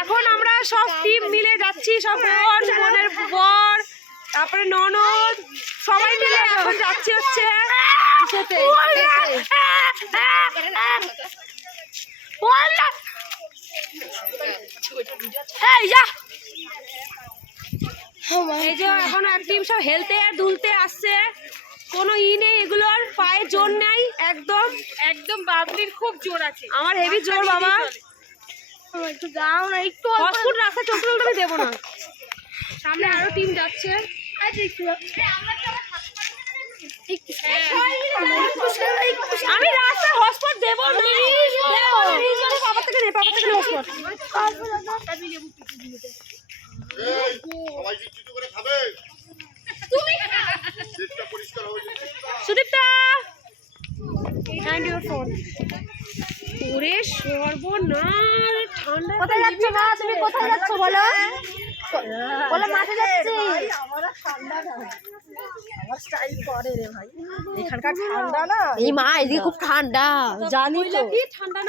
এখন আমরা সব টিম মিলে যাচ্ছি, সব বোনের বর, তারপরে ননদ, সবাই মিলে এখন যাচ্ছি হচ্ছে এই যে এখন এক টিম সব হেলতে দুলতে আসছে, কোনো নেই, এগুলোর পায়ে জোর নেই, একদম একদম বাবলির খুব জোর আছে, আমার হেভি জোর বাবা। একটু যাও না, একটু হসপুট রাস্তা চলতে চলতে আমি দেবো না। সামনে আরো টিম যাচ্ছে, আমি রাস্তায় হসপিটাল দেবো না, বাবা থেকে নে, বাবা থেকে hospital. Sudipta hand your phone. ওরে সর্বনাশ, ঠান্ডা। কোথায় যাচ্ছ মা? তুমি কোথায় যাচ্ছ বলো? বলো মাঠে যাচ্ছি। আমার ঠান্ডা না, আমার স্টাইল করে রে ভাই, এখানকার ঠান্ডা না। এই মা এদিকে খুব ঠান্ডা, জানি তো। কি ঠান্ডা না।